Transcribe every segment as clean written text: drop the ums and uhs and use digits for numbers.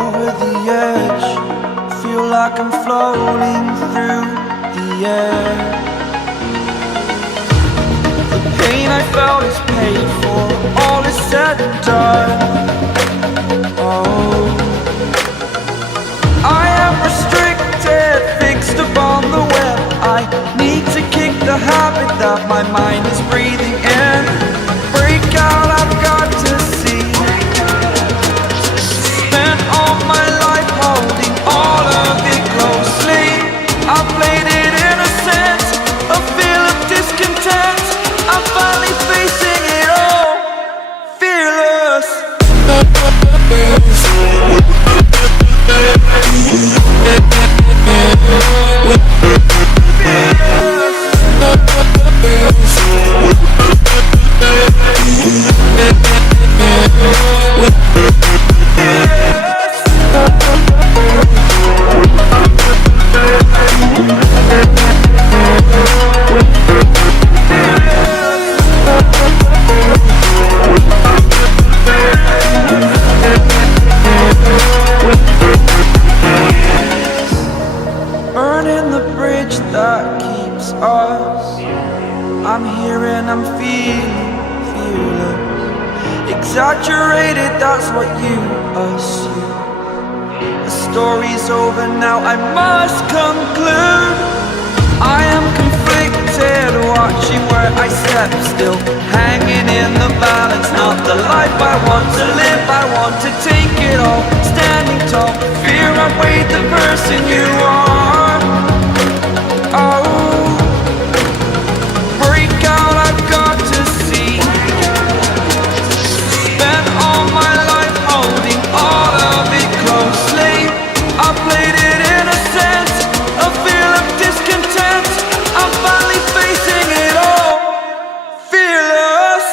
over the edge. Feel like I'm floating through the air. The pain I felt is paid for, all is said and done. Oh, I am restricted, fixed upon the web. I need to kick the habit that my mind is breathing in. Break out, I've got to see. Spent all my life holding all of it closely. I played it innocent, a feel of discontent. I'm finally facing it all, fearless. Burning the bridge that keeps us. I'm here and I'm feeling fearless. Exaggerated, that's what you assume. The story's over now, I must conclude. I am conflicted, watching where I step still, hanging in the balance. Not the life I want to live, I want to take it all. Standing tall, fear outweighed the person you are. Oh, break out, I've got to see. Spent all my life holding all of it closely. I played it innocent, a feel of discontent. I'm finally facing it all, fearless.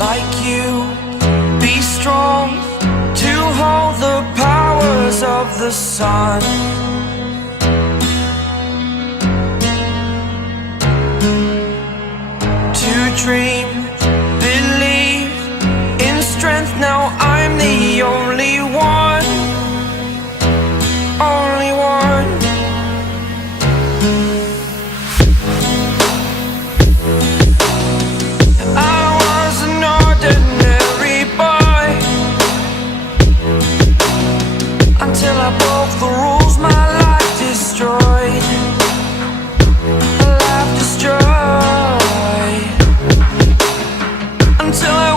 Like you, be strong to hold the powers of the sun. To dream, believe in strength. Now I'm the only one, only one. Until I broke the rules, my life destroyed. A life destroyed. Until I